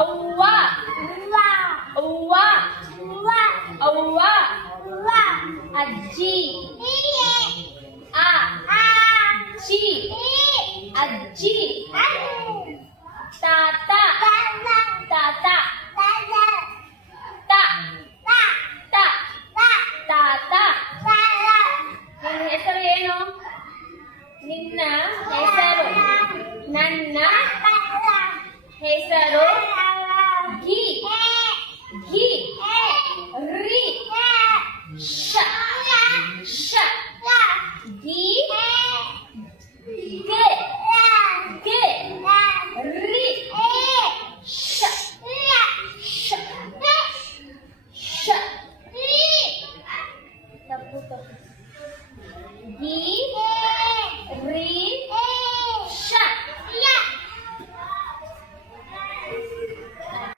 ಅವ್ವ ಅವ್ವ ಅವ್ವ ಅಜ್ಜಿ ಅಜ್ಜಿ ಅಜ್ಜಿ ತಾತ ತಾತ ತ ತ ತಾತ. ನಿನ್ನ ಹೆಸರು ಏನು? ನಿನ್ನ ಹೆಸರು ನನ್ನ ಹೆಸರು ಗಿ ಗಿ ರಿ ಶ ಶ ಗಿ ಗೆ ಗೆ ರಿ ಶ ಶ ಶ ತಪ್ಪು ತಪ್ಪು ಗಿ